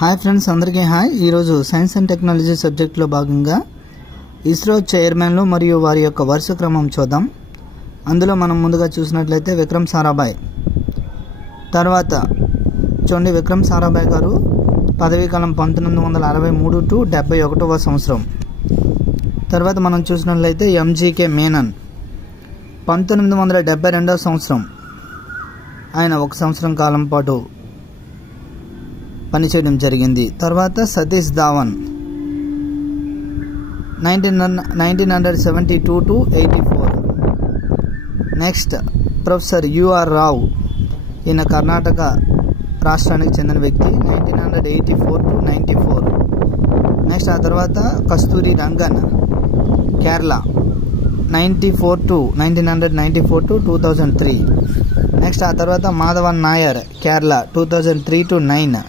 Hi friends, అందరికీ hi. ఈరోజు science and technology సబ్జెక్ట్లో భాగంగా ఇస్రో చైర్మన్లు మరియు వారి యొక్క వరుస క్రమం చూద్దాం. అందులో మనం ముందుగా చూసినట్లయితే విక్రమ్ సారాభాయ్. తర్వాత చూడండి, విక్రమ్ సారాభాయ్ గారు పదవీకాలం 1963 టు 71వ సంవత్సరం. తర్వాత మనం చూసినట్లయితే ఎంజీకే మేనన్ 1972వ సంవత్సరం. ఆయన 1 సంవత్సరం కాలం పాటు పనిచేయడం జరిగింది. తర్వాత Satish Dhawan 1972 to 84. Next professor you are Rao, ఈయన కర్ణాటక రాష్ట్రానికి చెందిన వ్యక్తి, 1984 టు 94. నెక్స్ట్ ఆ తర్వాత కస్తూరి రంగన్ కేరళ 1994 టు 2003. నెక్స్ట్ ఆ తర్వాత మాధవన్ నాయర్ కేరళ 2003 టు 9.